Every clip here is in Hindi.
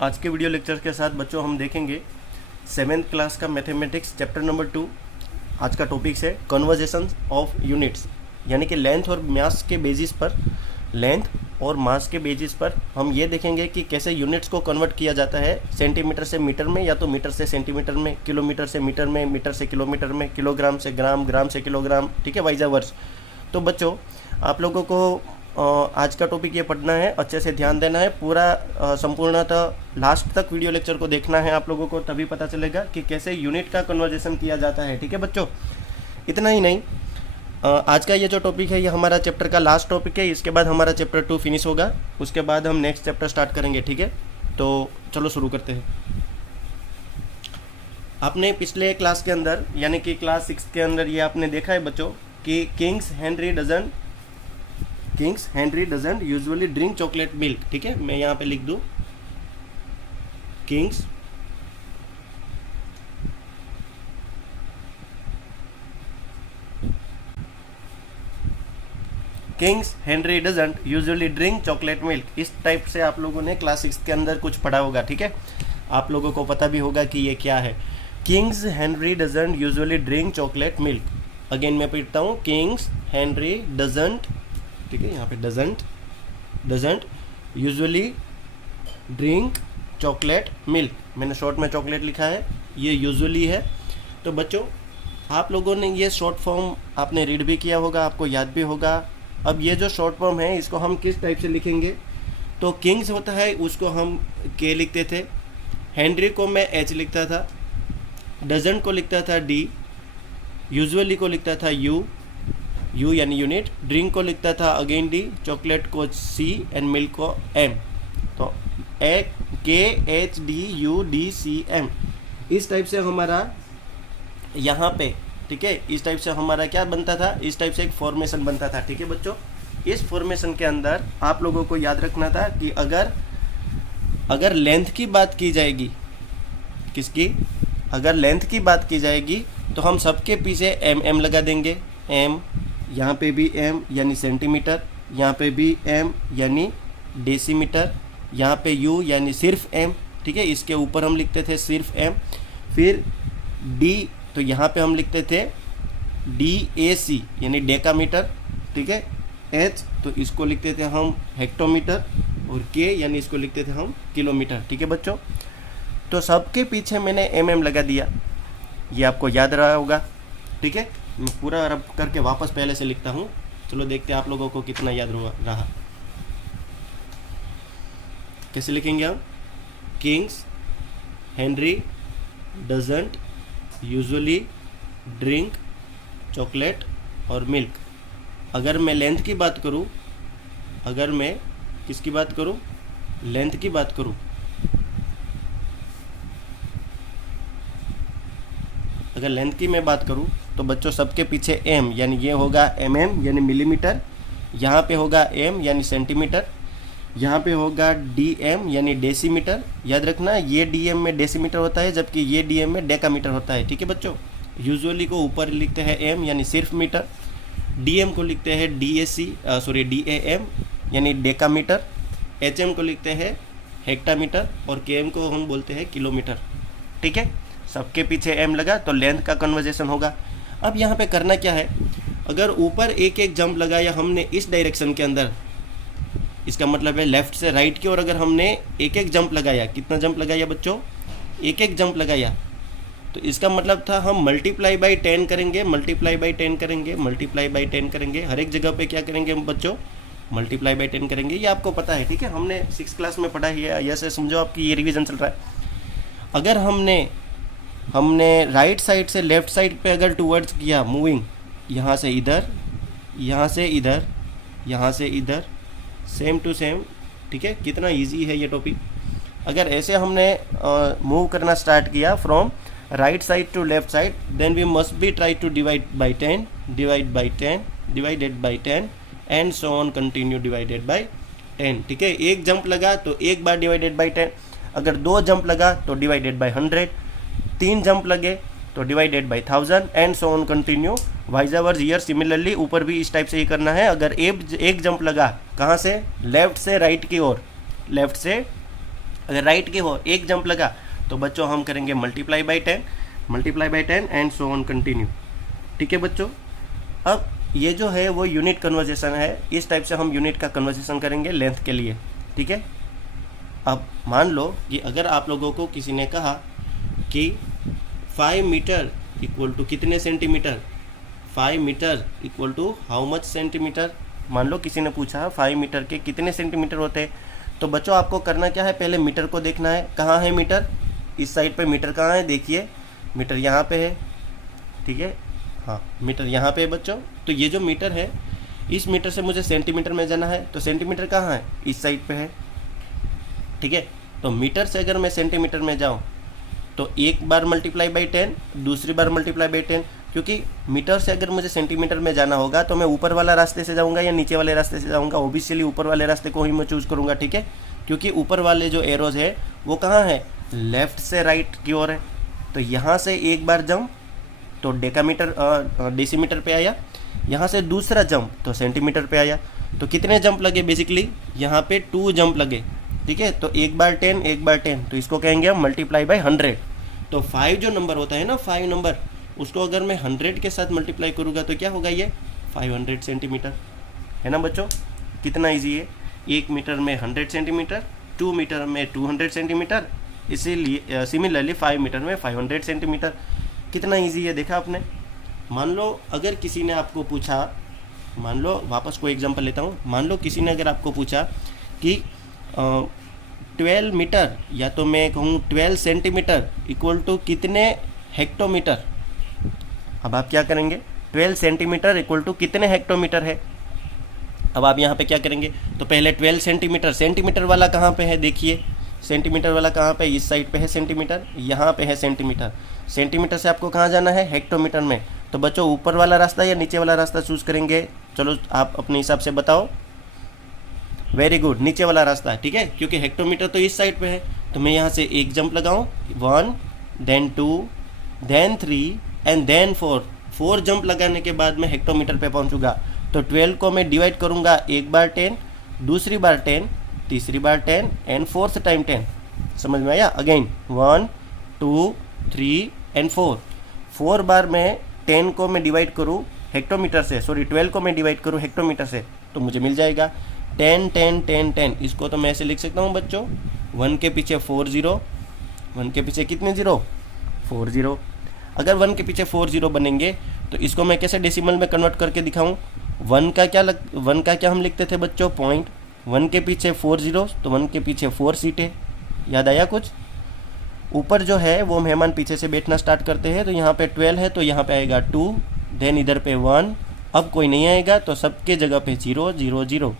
आज के वीडियो लेक्चर के साथ बच्चों हम देखेंगे 7th क्लास का मैथमेटिक्स चैप्टर नंबर 2। आज का टॉपिक है कन्वर्जेशन ऑफ यूनिट्स, यानी कि लेंथ और मास के बेसिस पर हम ये देखेंगे कि कैसे यूनिट्स को कन्वर्ट किया जाता है सेंटीमीटर से मीटर में, या तो मीटर से सेंटीमीटर में, किलोमीटर से मीटर में, मीटर से किलोमीटर में, किलोग्राम से ग्राम, ग्राम से किलोग्राम, ठीक है, वाइज वर्स। तो बच्चों आप लोगों को आज का टॉपिक ये पढ़ना है, अच्छे से ध्यान देना है, पूरा संपूर्णतः लास्ट तक वीडियो लेक्चर को देखना है आप लोगों को, तभी पता चलेगा कि कैसे यूनिट का कन्वर्जेशन किया जाता है। ठीक है बच्चों, इतना ही नहीं, आज का ये जो टॉपिक है ये हमारा चैप्टर का लास्ट टॉपिक है। इसके बाद हमारा चैप्टर 2 फिनिश होगा, उसके बाद हम नेक्स्ट चैप्टर स्टार्ट करेंगे। ठीक है, तो चलो शुरू करते हैं। आपने पिछले क्लास के अंदर, यानी कि क्लास 6 के अंदर, ये आपने देखा है बच्चों कि Kings Henry doesn't usually drink chocolate milk. ठीक है, मैं यहाँ पे लिख दूँ Kings Henry doesn't usually drink chocolate milk. इस टाइप से आप लोगों ने क्लास 6 के अंदर कुछ पढ़ा होगा। ठीक है, आप लोगों को पता भी होगा कि ये क्या है। Kings Henry doesn't usually drink chocolate milk. Again मैं पढ़ता हूँ, किंग्स हेनरी डजंट, ठीक है, यहाँ पे doesn't usually drink chocolate milk. मैंने शॉर्ट में चॉकलेट लिखा है, ये यूजुअली है। तो बच्चों आप लोगों ने ये शॉर्ट फॉर्म आपने रीड भी किया होगा, आपको याद भी होगा। अब ये जो शॉर्ट फॉर्म है इसको हम किस टाइप से लिखेंगे? तो किंग्स होता है उसको हम के लिखते थे, हेनरी को मैं एच लिखता था, डजंट को लिखता था डी, यूजुअली को लिखता था यू यानी यूनिट, ड्रिंक को लिखता था अगेन डी, चॉकलेट को सी एंड मिल्क को एम। तो A K H D U D C M, इस टाइप से हमारा यहाँ पे, ठीक है, इस टाइप से हमारा क्या बनता था, इस टाइप से एक फॉर्मेशन बनता था। ठीक है बच्चों, इस फॉर्मेशन के अंदर आप लोगों को याद रखना था कि अगर लेंथ की बात की जाएगी, किसकी, अगर लेंथ की बात की जाएगी तो हम सबके पीछे एम लगा देंगे। एम, यहाँ पे भी एम यानी सेंटीमीटर, यहाँ पे भी एम यानी डेसीमीटर, यहाँ पे यू यानी सिर्फ एम। ठीक है, इसके ऊपर हम लिखते थे सिर्फ एम। फिर डी, तो यहाँ पे हम लिखते थे DAC यानी डेकामीटर। ठीक है, एच तो इसको लिखते थे हम हेक्टोमीटर, और के यानी इसको लिखते थे हम किलोमीटर। ठीक है बच्चों, तो सबके पीछे मैंने MM लगा दिया, ये आपको याद रहा होगा। ठीक है, मैं पूरा रब करके वापस पहले से लिखता हूँ, चलो देखते हैं आप लोगों को कितना याद रहा। कैसे लिखेंगे हम? Kings Henry doesn't usually drink chocolate और मिल्क। अगर मैं लेंथ की बात करूं, अगर मैं किसकी बात करूं, लेंथ की बात करूं, अगर लेंथ की मैं बात करूं तो बच्चों सबके पीछे M यानी ये होगा MM यानी मिलीमीटर, यहाँ पे होगा M यानी सेंटीमीटर, यहाँ पे होगा DM यानी डेसीमीटर। याद रखना ये DM में डेसीमीटर होता है, जबकि ये DM में डेकामीटर होता है। ठीक है बच्चों, यूजुअली को ऊपर लिखते हैं M यानी सिर्फ मीटर, DM को लिखते हैं DAM यानी डेकामीटर, HM को लिखते हैं हेक्टामीटर, और KM को हम बोलते हैं किलोमीटर। ठीक है, सबके पीछे M लगा तो लेंथ का कन्वर्जेशन होगा। अब यहाँ पे करना क्या है, अगर ऊपर एक एक जंप लगाया हमने इस डायरेक्शन के अंदर, इसका मतलब है लेफ्ट से राइट की ओर, अगर हमने एक एक जंप लगाया, कितना जंप लगाया बच्चों, एक एक जंप लगाया, तो इसका मतलब था हम मल्टीप्लाई बाई 10 करेंगे, मल्टीप्लाई बाई 10 करेंगे, मल्टीप्लाई बाई 10 करेंगे। हर एक जगह पे क्या करेंगे हम बच्चों, मल्टीप्लाई बाई 10 करेंगे। ये आपको पता है, ठीक है, हमने 6 क्लास में पढ़ा ही है, ऐसे समझो आपकी ये रिविजन चल रहा है। अगर हमने राइट साइड से लेफ्ट साइड पे अगर टूवर्ड्स किया मूविंग, यहाँ से इधर, यहाँ से इधर, यहाँ से इधर, सेम टू सेम। ठीक है, कितना इजी है ये टॉपिक। अगर ऐसे हमने मूव करना स्टार्ट किया from right side to left side, then we must be try to divide by 10, divide by 10, divided by 10 and so on continue divided by 10। ठीक है, एक जंप लगा तो एक बार डिवाइडेड बाई 10, अगर 2 जंप लगा तो डिवाइडेड बाई 100, 3 जंप लगे तो divided by 1000 and so on continue wise ever year. Similarly ऊपर भी इस टाइप से ही करना है। अगर एक जंप लगा कहाँ से, लेफ्ट से राइट की ओर, लेफ्ट से अगर राइट के हो एक जंप लगा तो बच्चों हम करेंगे multiply by 10 and so on continue. ठीक है बच्चों, अब ये जो है वो यूनिट कन्वर्सेशन है, इस टाइप से हम यूनिट का कन्वर्सेशन करेंगे लेंथ के लिए। ठीक है, अब मान लो कि अगर आप लोगों को किसी ने कहा कि 5 मीटर इक्वल टू कितने centimetre, 5 metre equal to how much centimetre. मान लो किसी ने पूछा 5 मीटर के कितने सेंटीमीटर होते हैं, तो बच्चों आपको करना क्या है, पहले मीटर को देखना है। कहाँ है मीटर, इस साइड पे मीटर कहाँ है, देखिए मीटर यहाँ पे है। ठीक है, हाँ मीटर यहाँ पे है बच्चों। तो ये जो मीटर है, इस मीटर से मुझे सेंटीमीटर में जाना है, तो सेंटीमीटर कहाँ है, इस साइड पे है। ठीक है, तो मीटर से अगर मैं सेंटीमीटर में जाऊँ तो एक बार मल्टीप्लाई बाई 10, दूसरी बार मल्टीप्लाई बाई 10, क्योंकि मीटर से अगर मुझे सेंटीमीटर में जाना होगा तो मैं ऊपर वाला रास्ते से जाऊंगा या नीचे वाले रास्ते से जाऊंगा। ओबियसली ऊपर वाले रास्ते को ही मैं चूज़ करूंगा। ठीक है, क्योंकि ऊपर वाले जो एरोज है वो कहाँ है, लेफ्ट से राइट की ओर है। तो यहाँ से एक बार जंप तो डेसीमीटर पे आया, यहाँ से दूसरा जंप तो सेंटीमीटर पे आया। तो कितने जंप लगे, बेसिकली यहाँ पे 2 जंप लगे। ठीक है, तो एक बार 10 एक बार 10, तो इसको कहेंगे हम मल्टीप्लाई बाई 100। तो 5 जो नंबर होता है ना, 5 नंबर, उसको अगर मैं 100 के साथ मल्टीप्लाई करूँगा तो क्या होगा, ये 500 सेंटीमीटर है ना बच्चों। कितना इजी है, 1 मीटर में 100 सेंटीमीटर, 2 मीटर में 200 सेंटीमीटर, इसीलिए सिमिलरली 5 मीटर में 500 सेंटीमीटर। कितना इजी है, देखा आपने। मान लो अगर किसी ने आपको पूछा, मान लो वापस कोई एग्जांपल लेता हूँ, मान लो किसी ने अगर आपको पूछा कि 12 मीटर या तो मैं कहूँ 12 सेंटीमीटर इक्वल टू कितने हेक्टोमीटर। अब आप क्या करेंगे, 12 सेंटीमीटर इक्वल टू कितने हेक्टोमीटर है। अब आप यहाँ पे क्या करेंगे, तो पहले 12 सेंटीमीटर, सेंटीमीटर वाला कहाँ पे है, देखिए सेंटीमीटर वाला कहाँ पे, इस साइड पे है सेंटीमीटर, यहाँ पे है सेंटीमीटर। सेंटीमीटर से आपको कहाँ जाना है, हेक्टोमीटर में। तो बच्चों ऊपर वाला रास्ता या नीचे वाला रास्ता चूज़ करेंगे, चलो आप अपने हिसाब से बताओ। वेरी गुड, नीचे वाला रास्ता है। ठीक है, क्योंकि हेक्टोमीटर तो इस साइड पे है। तो मैं यहाँ से एक जंप लगाऊँ, 1 then 2 then 3 and then 4 jump लगाने के बाद मैं हेक्टोमीटर पे पहुँचूंगा। तो 12 को मैं डिवाइड करूँगा, एक बार 10, दूसरी बार 10, तीसरी बार 10 एंड फोर्थ टाइम 10। समझ में आया, अगेन 1 2 3 एंड 4 बार मैं 10 को मैं डिवाइड करूँ हेक्टोमीटर से, सॉरी 12 को मैं डिवाइड करूँ हेक्टोमीटर से, तो मुझे मिल जाएगा 10 10 10 10। इसको तो मैं ऐसे लिख सकता हूँ बच्चों, 1 के पीछे 4 0, 1 के पीछे कितने 0, 4 0। अगर 1 के पीछे 4 0 बनेंगे तो इसको मैं कैसे डेसिमल में कन्वर्ट करके दिखाऊँ। 1 का क्या हम लिखते थे बच्चों, पॉइंट। 1 के पीछे 4 0, तो 1 के पीछे 4 सीटें। याद आया कुछ। ऊपर जो है वो मेहमान पीछे से बैठना स्टार्ट करते हैं, तो यहाँ पे 12 है तो यहाँ पे आएगा 2, देन इधर पे 1। अब कोई नहीं आएगा तो सबके जगह पे 0 0 0।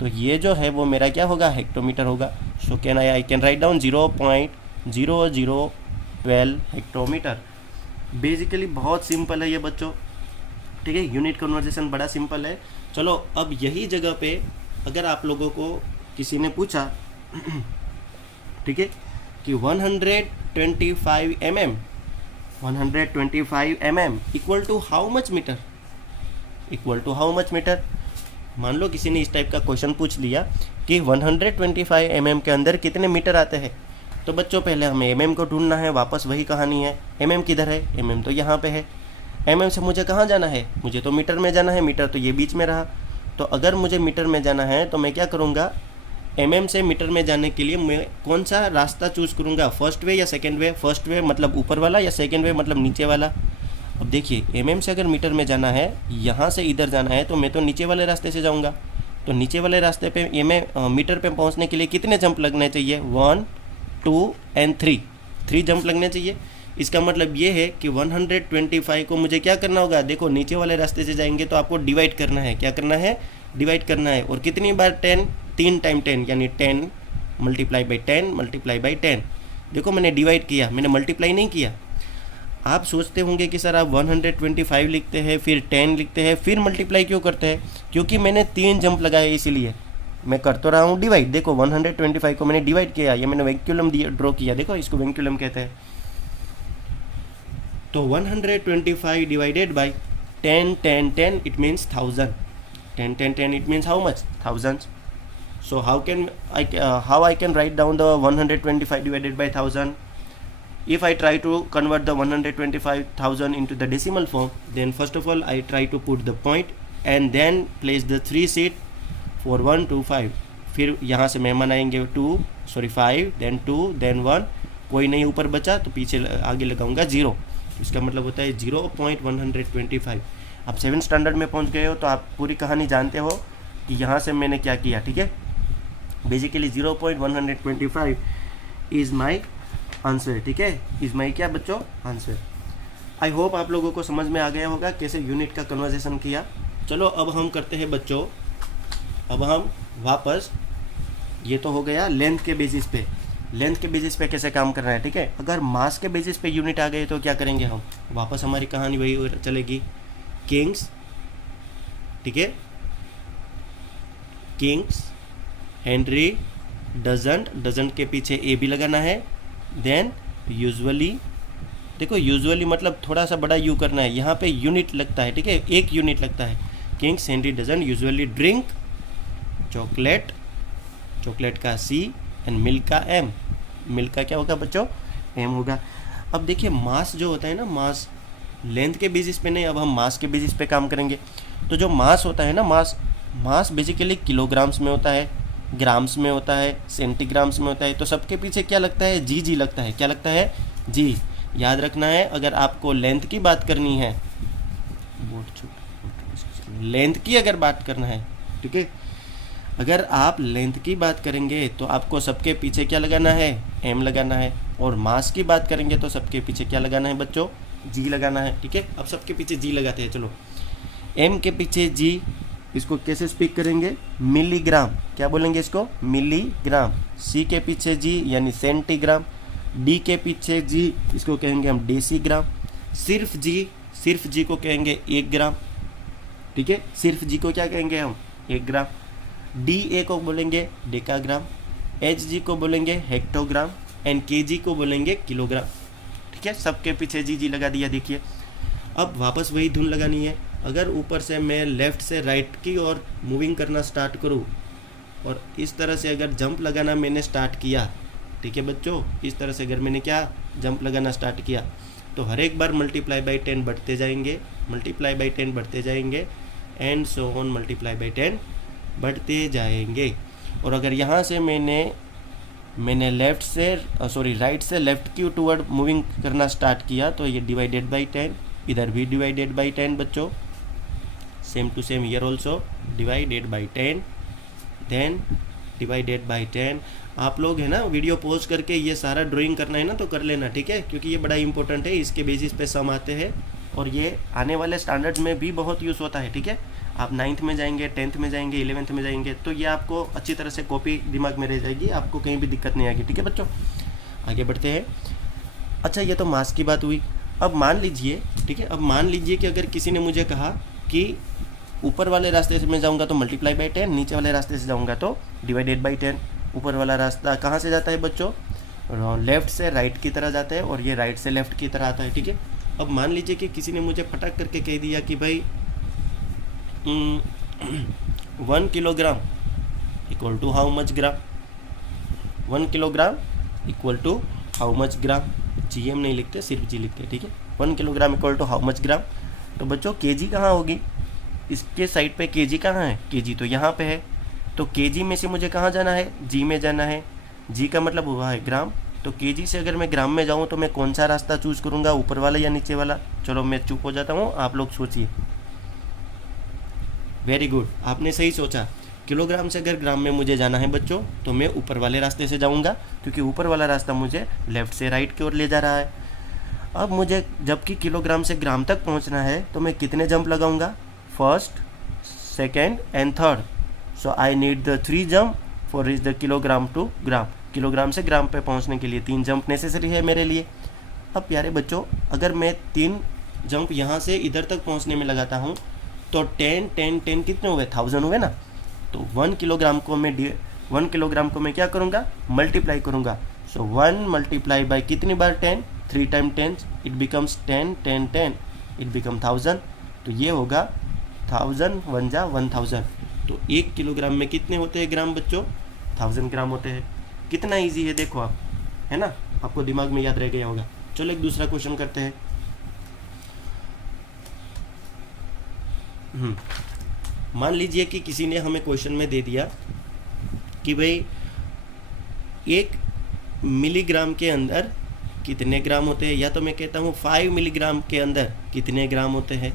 तो ये जो है वो मेरा क्या होगा, हेक्टोमीटर होगा। So can I can write down 0.0012 hectometre. Basically बहुत सिंपल है ये बच्चों। ठीक है, यूनिट कन्वर्सेशन बड़ा सिंपल है। चलो अब यही जगह पे अगर आप लोगों को किसी ने पूछा ठीक है कि 125 mm equal to how much metre, मान लो किसी ने इस टाइप का क्वेश्चन पूछ लिया कि 125 mm के अंदर कितने मीटर आते हैं। तो बच्चों पहले हमें mm को ढूंढना है, वापस वही कहानी है। mm किधर है, mm तो यहाँ पे है। mm से मुझे कहाँ जाना है, मुझे तो मीटर में जाना है, मीटर तो ये बीच में रहा। तो अगर मुझे मीटर में जाना है तो मैं क्या करूँगा, mm से मीटर में जाने के लिए मैं कौन सा रास्ता चूज़ करूँगा, फर्स्ट वे या सेकेंड वे। फर्स्ट वे मतलब ऊपर वाला, या सेकेंड वे मतलब नीचे वाला। अब देखिए mm से अगर मीटर में जाना है, यहाँ से इधर जाना है, तो मैं तो नीचे वाले रास्ते से जाऊँगा। तो नीचे वाले रास्ते पे मीटर पे पहुँचने के लिए कितने जंप लगने चाहिए, 1 2 एंड 3 जंप लगने चाहिए। इसका मतलब ये है कि 125 को मुझे क्या करना होगा, देखो नीचे वाले रास्ते से जाएंगे तो आपको डिवाइड करना है। क्या करना है, डिवाइड करना है। और कितनी बार 10, 3 टाइम 10, यानी 10 मल्टीप्लाई बाई 10 मल्टीप्लाई बाई 10। देखो मैंने डिवाइड किया, मैंने मल्टीप्लाई नहीं किया। आप सोचते होंगे कि सर आप 125 लिखते हैं, फिर 10 लिखते हैं, फिर मल्टीप्लाई क्यों करते हैं। क्योंकि मैंने 3 जंप लगाए, इसीलिए मैं कर तो रहा हूँ डिवाइड। देखो 125 को मैंने डिवाइड किया, ये मैंने वेंक्यूलम ड्रॉ किया, देखो इसको वेंक्यूलम कहते हैं। तो 125 divided by 10 10 10 it means 1000। 10 10 10 it means how much, 1000। So how I can write down the 125 divided by 1000? If I try to convert the 125,000 into the decimal form, then first of all I try to put the point and then place the 3 seat for 1 2 5. फिर यहाँ से मेहमान आएंगे 5 then 2 then 1, कोई नहीं ऊपर बचा तो पीछे आगे लगाऊंगा 0, इसका मतलब होता है 0.125। आप 7th स्टैंडर्ड में पहुँच गए हो तो आप पूरी कहानी जानते हो कि यहाँ से मैंने क्या किया, ठीक है। बेसिकली 0.125 इज़ माई आंसर, ठीक है, इज़ माई क्या बच्चों, आंसर। आई होप आप लोगों को समझ में आ गया होगा कैसे यूनिट का कन्वर्जेशन किया। चलो अब हम करते हैं बच्चों, अब हम वापस, ये तो हो गया लेंथ के बेसिस पे, लेंथ के बेसिस पे कैसे काम करना है, ठीक है। अगर मास के बेसिस पे यूनिट आ गए तो क्या करेंगे हम, वापस हमारी कहानी वही चलेगी, किंग्स, ठीक है, किंग्स हेनरी डजंट, डजंट के पीछे ए भी लगाना है, देन यूजुअली, देखो यूजुअली मतलब थोड़ा सा बड़ा यू करना है, यहाँ पे यूनिट लगता है, ठीक है, एक यूनिट लगता है। Kings Henry doesn't usually drink chocolate, chocolate का सी एंड मिल्क का एम, मिल्क का क्या होगा बच्चों, एम होगा। अब देखिए मास जो होता है ना, मास लेंथ के बेसिस पे नहीं, अब हम मास के बेसिस पे काम करेंगे। तो जो मास होता है ना, मास बेसिकली किलोग्राम्स में होता है, ग्राम्स में होता है, सेंटीग्राम्स में होता है। तो सबके पीछे क्या लगता है, जी लगता है, क्या लगता है, जी। याद रखना है, अगर आपको लेंथ की बात करनी है, लेंथ की अगर बात करना है, ठीक है, अगर आप लेंथ की बात करेंगे तो आपको सबके पीछे क्या लगाना है, एम लगाना है। और मास की बात करेंगे तो सबके पीछे क्या लगाना है बच्चों, जी लगाना है, ठीक है। अब सबके पीछे जी लगाते हैं, चलो। एम के पीछे जी, इसको कैसे स्पीक करेंगे, मिलीग्राम, क्या बोलेंगे इसको, मिलीग्राम। सी के पीछे जी यानी सेंटीग्राम, डी के पीछे जी, इसको कहेंगे हम डेसीग्राम। सिर्फ जी को कहेंगे 1 ग्राम, ठीक है, सिर्फ जी को क्या कहेंगे हम, 1 ग्राम। डी ए को बोलेंगे डेकाग्राम, एच जी को बोलेंगे हेक्टोग्राम एंड के जी को बोलेंगे किलोग्राम, ठीक है। सबके पीछे जी लगा दिया। देखिए अब वापस वही धुन लगानी है। अगर ऊपर से मैं लेफ़्ट से राइट की ओर मूविंग करना स्टार्ट करूँ और इस तरह से अगर जंप लगाना मैंने स्टार्ट किया, ठीक है बच्चों, इस तरह से अगर मैंने क्या जंप लगाना स्टार्ट किया तो हर एक बार मल्टीप्लाई बाई 10 बढ़ते जाएंगे, मल्टीप्लाई बाई 10 बढ़ते जाएंगे and so on multiply by 10 बढ़ते जाएंगे। और अगर यहाँ से मैंने राइट से लेफ़्ट की टूवर्ड मूविंग करना स्टार्ट किया तो ये डिवाइडेड बाई 10, इधर भी डिवाइडेड बाई 10 बच्चों, same to same year also divided by 10, then divided by 10। आप लोग है ना वीडियो पॉज करके ये सारा ड्राइंग करना है ना तो कर लेना, ठीक है, क्योंकि ये बड़ा इंपॉर्टेंट है, इसके बेसिस पे सम आते हैं और ये आने वाले स्टैंडर्ड्स में भी बहुत यूज़ होता है, ठीक है। आप 9th में जाएंगे, 10th में जाएंगे, 11th में जाएंगे तो ये आपको अच्छी तरह से कॉपी दिमाग में रह जाएगी, आपको कहीं भी दिक्कत नहीं आएगी, ठीक है बच्चों। आगे बढ़ते हैं। अच्छा ये तो मास की बात हुई। अब मान लीजिए, ठीक है, अब मान लीजिए कि अगर किसी ने मुझे कहा कि ऊपर वाले रास्ते से मैं जाऊंगा तो मल्टीप्लाई बाई 10, नीचे वाले रास्ते से जाऊंगा तो डिवाइडेड बाई 10। ऊपर वाला रास्ता कहाँ से जाता है बच्चों, लेफ़्ट से राइट की तरह जाता है और ये राइट से लेफ़्ट की तरह आता है, ठीक है। अब मान लीजिए कि किसी ने मुझे फटाक करके कह दिया कि भाई 1 kilogram equal to how much gram, 1 kilogram equal to how much gram, GM नहीं लिखते, सिर्फ जी लिखते हैं, ठीक है। 1 kilogram equal to how much gram. तो बच्चों केजी कहाँ होगी, इसके साइड पे केजी कहाँ है, केजी तो यहाँ पे है, तो केजी में से मुझे कहाँ जाना है, जी में जाना है। जी का मतलब हुआ है ग्राम, तो केजी से अगर मैं ग्राम में जाऊँ तो मैं कौन सा रास्ता चूज़ करूँगा, ऊपर वाला या नीचे वाला। चलो मैं चुप हो जाता हूँ, आप लोग सोचिए। वेरी गुड, आपने सही सोचा। किलोग्राम से अगर ग्राम में मुझे जाना है बच्चों तो मैं ऊपर वाले रास्ते से जाऊंगा, क्योंकि ऊपर वाला रास्ता मुझे लेफ़्ट से राइट की ओर ले जा रहा है। अब मुझे जबकि किलोग्राम से ग्राम तक पहुंचना है तो मैं कितने जंप लगाऊंगा, first, second and third. So I need the 3 jump for reach the kilogram to gram. Kilogram से ग्राम पे पहुंचने के लिए 3 जंप नेसेसरी है मेरे लिए। अब प्यारे बच्चों अगर मैं 3 जंप यहाँ से इधर तक पहुँचने में लगाता हूँ तो 10 10 10 कितने हुए, 1000 हुए ना। तो 1 किलोग्राम को मैं क्या करूँगा, मल्टीप्लाई करूँगा। सो 1 मल्टीप्लाई बाई कितनी बार 10, 3 time 10, it becomes 10 10 10, it become 1000। तो ये होगा 1000 1 जा 1000। तो 1 किलोग्राम में कितने होते हैं ग्राम बच्चों? 1000 ग्राम होते हैं। कितना ईजी है देखो आप, है ना, आपको दिमाग में याद रह गया होगा। चलो एक दूसरा क्वेश्चन करते हैं। मान लीजिए कि किसी ने हमें क्वेश्चन में दे दिया कि भाई 1 मिलीग्राम के अंदर कितने ग्राम होते हैं, या तो मैं कहता हूँ 5 मिलीग्राम के अंदर कितने ग्राम होते हैं।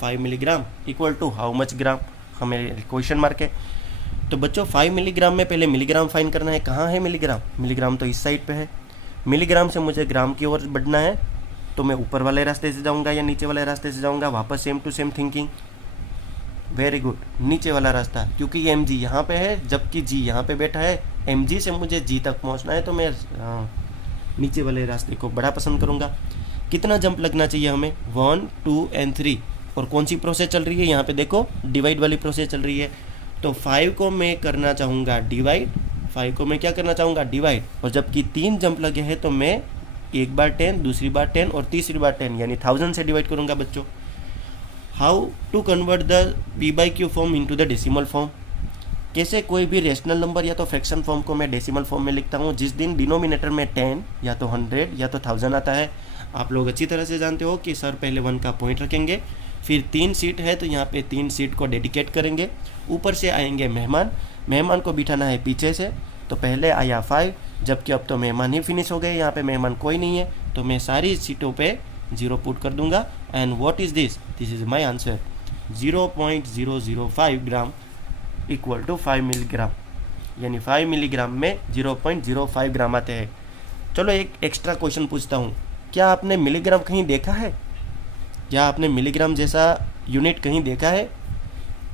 5 milligram equal to how much gram, हमें क्वेश्चन मार्क है। तो बच्चों 5 मिलीग्राम में पहले मिलीग्राम फाइंड करना है। कहाँ है मिलीग्राम? मिलीग्राम तो इस साइड पे है। मिलीग्राम से मुझे ग्राम की ओर बढ़ना है, तो मैं ऊपर वाले रास्ते से जाऊँगा या नीचे वाले रास्ते से जाऊँगा? वापस same to same thinking. Very good, नीचे वाला रास्ता, क्योंकि ये mg यहाँ पे है जबकि g यहाँ पे बैठा है। mg से मुझे g तक पहुँचना है, तो मैं नीचे वाले रास्ते को बड़ा पसंद करूँगा। कितना जंप लगना चाहिए हमें? 1, 2 एंड 3। और कौन सी प्रोसेस चल रही है यहाँ पे देखो? डिवाइड वाली प्रोसेस चल रही है। तो 5 को मैं करना चाहूँगा डिवाइड, 5 को मैं क्या करना चाहूँगा? डिवाइड। और जबकि 3 जंप लगे हैं तो मैं एक बार 10, दूसरी बार 10 और तीसरी बार 10, यानी 1000 से डिवाइड करूँगा बच्चों। How to convert the p/q form into the decimal form? कैसे कोई भी रेशनल नंबर या तो फ्रैक्शन फॉर्म को मैं डेसिमल फॉर्म में लिखता हूँ? जिस दिन डिनोमिनेटर में 10 या तो 100 या तो 1000 आता है, आप लोग अच्छी तरह से जानते हो कि सर पहले 1 का पॉइंट रखेंगे, फिर 3 सीट है तो यहाँ पे 3 सीट को डेडिकेट करेंगे। ऊपर से आएंगे मेहमान, मेहमान को बिठाना है पीछे से, तो पहले आया 5, जबकि अब तो मेहमान ही फिनिश हो गए, यहाँ पे मेहमान कोई नहीं है, तो मैं सारी सीटों पे 0 पुट कर दूंगा। And what is this? This is my answer, 0.005 gram equal to 5 milligram, यानी 5 मिलीग्राम में 0.05 ग्राम आते हैं। चलो एक एक्स्ट्रा क्वेश्चन पूछता हूँ, क्या आपने मिलीग्राम कहीं देखा है? क्या आपने मिलीग्राम जैसा यूनिट कहीं देखा है?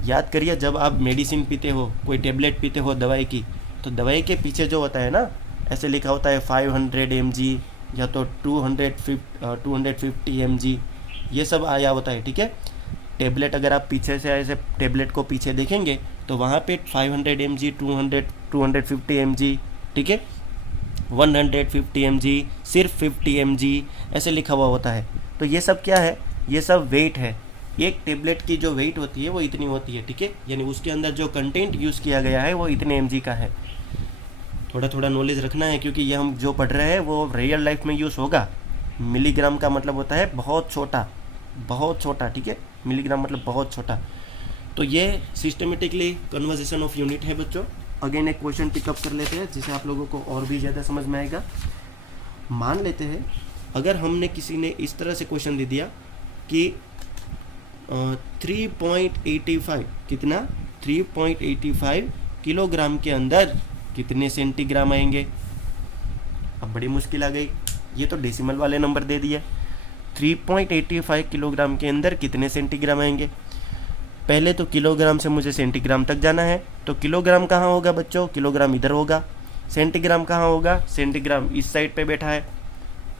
याद करिए, जब आप मेडिसिन पीते हो, कोई टेबलेट पीते हो दवाई की, तो दवाई के पीछे जो होता है ना, ऐसे लिखा होता है 500 mg या तो 250 mg, ये सब आया होता है, ठीक है। टेबलेट अगर आप पीछे से ऐसे टेबलेट को पीछे देखेंगे तो वहाँ पे 500 mg, 250 mg, ठीक है, 150 mg, सिर्फ 50 mg ऐसे लिखा हुआ होता है। तो ये सब क्या है? ये सब वेट है। एक टेबलेट की जो वेट होती है वो इतनी होती है, ठीक है, यानी उसके अंदर जो कंटेंट यूज़ किया गया है वो इतने mg का है। थोड़ा थोड़ा नॉलेज रखना है, क्योंकि ये हम जो पढ़ रहे हैं वो रियल लाइफ में यूज़ होगा। मिलीग्राम का मतलब होता है बहुत छोटा, बहुत छोटा, ठीक है, मिलीग्राम मतलब बहुत छोटा। तो ये सिस्टमेटिकली कन्वर्जेशन ऑफ यूनिट है बच्चों। अगेन एक क्वेश्चन पिकअप कर लेते हैं जिससे आप लोगों को और भी ज़्यादा समझ में आएगा। मान लेते हैं अगर हमने किसी ने इस तरह से क्वेश्चन दे दिया कि 3.85 कितना 3.85 किलोग्राम के अंदर कितने सेंटीग्राम आएंगे। अब बड़ी मुश्किल आ गई, ये तो डेसिमल वाले नंबर दे दिए। 3.85 किलोग्राम के अंदर कितने सेंटीग्राम आएंगे। पहले तो किलोग्राम से मुझे सेंटीग्राम तक जाना है, तो किलोग्राम कहाँ होगा बच्चों? किलोग्राम इधर होगा। सेंटीग्राम कहाँ होगा? सेंटीग्राम इस साइड पे बैठा है।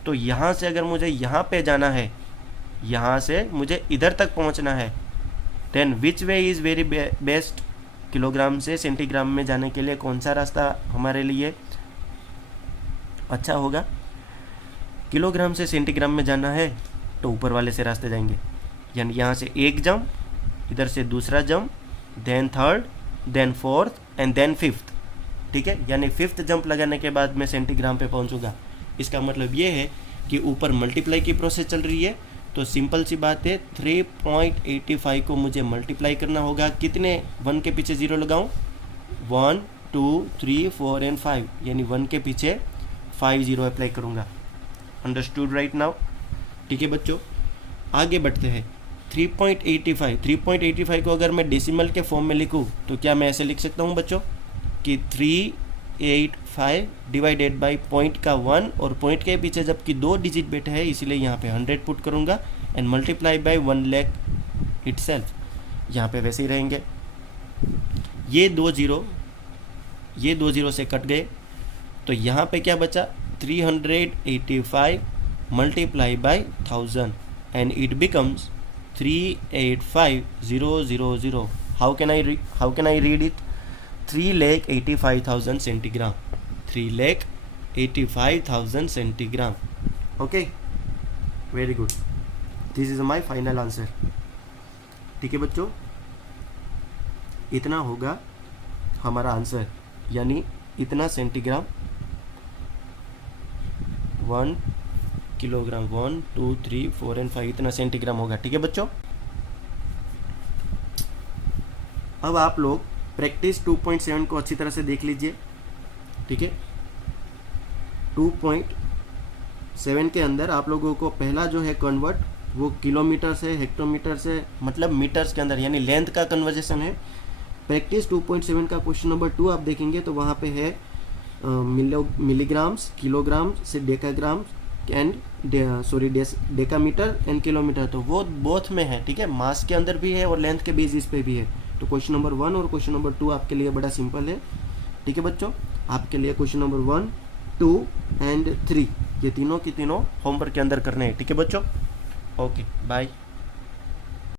तो यहाँ से अगर मुझे यहाँ पे जाना है, यहाँ से मुझे इधर तक पहुँचना है, then which way is very best? Kilogram से सेंटीग्राम में जाने के लिए कौन सा रास्ता हमारे लिए अच्छा होगा? किलोग्राम से सेंटीग्राम में जाना है तो ऊपर वाले से रास्ते जाएंगे, यानी यहाँ से एक जंप, इधर से दूसरा jump, then third, then fourth and then fifth, ठीक है, यानी फिफ्थ जंप लगाने के बाद मैं सेंटीग्राम पे पहुँचूँगा। इसका मतलब ये है कि ऊपर मल्टीप्लाई की प्रोसेस चल रही है, तो सिंपल सी बात है 3.85 को मुझे मल्टीप्लाई करना होगा। कितने 1 के पीछे 0 लगाऊं? 1, 2, 3, 4 एंड 5, यानी 1 के पीछे 5 0 अप्लाई करूंगा। Understood right now? ठीक है बच्चों, आगे बढ़ते हैं। 3.85 को अगर मैं डेसिमल के फॉर्म में लिखूं तो क्या मैं ऐसे लिख सकता हूं बच्चों कि 385 डिवाइडेड बाई पॉइंट का 1, और पॉइंट के पीछे जबकि 2 डिजिट बैठे हैं इसीलिए यहाँ पे 100 पुट करूँगा and multiply by 1 lakh itself. यहाँ पे वैसे ही रहेंगे। ये 2 जीरो से कट गए, तो यहाँ पे क्या बचा? 385 multiply by 1000 and it becomes 385,000. How can I read it? 3,85,000 centigram. 3,85,000 centigram. Okay, very good. This is my final answer. ठीक है बच्चों, इतना होगा हमारा आंसर, यानी इतना सेंटीग्राम 1 किलोग्राम, 1 2 3 4 एंड 5 इतना सेंटीग्राम होगा। ठीक है बच्चों, अब आप लोग प्रैक्टिस 2.7 को अच्छी तरह से देख लीजिए। ठीक है, 2.7 के अंदर आप लोगों को पहला जो है कन्वर्ट वो किलोमीटर से, हेक्टोमीटर से, मतलब मीटर्स के अंदर, यानी लेंथ का कन्वर्जेशन है। प्रैक्टिस 2.7 का क्वेश्चन नंबर 2 आप देखेंगे तो वहाँ पे है मिलीग्राम्स, किलोग्राम से decagram and decametre and kilometre, तो वो बोथ में है। ठीक है, मास के अंदर भी है और लेंथ के बेसिस पे भी है। तो क्वेश्चन नंबर 1 और क्वेश्चन नंबर 2 आपके लिए बड़ा सिंपल है। ठीक है बच्चों, आपके लिए क्वेश्चन नंबर 1, 2 एंड 3 ये तीनों की तीनों होमवर्क के अंदर करने हैं। ठीक है बच्चों, ओके बाय।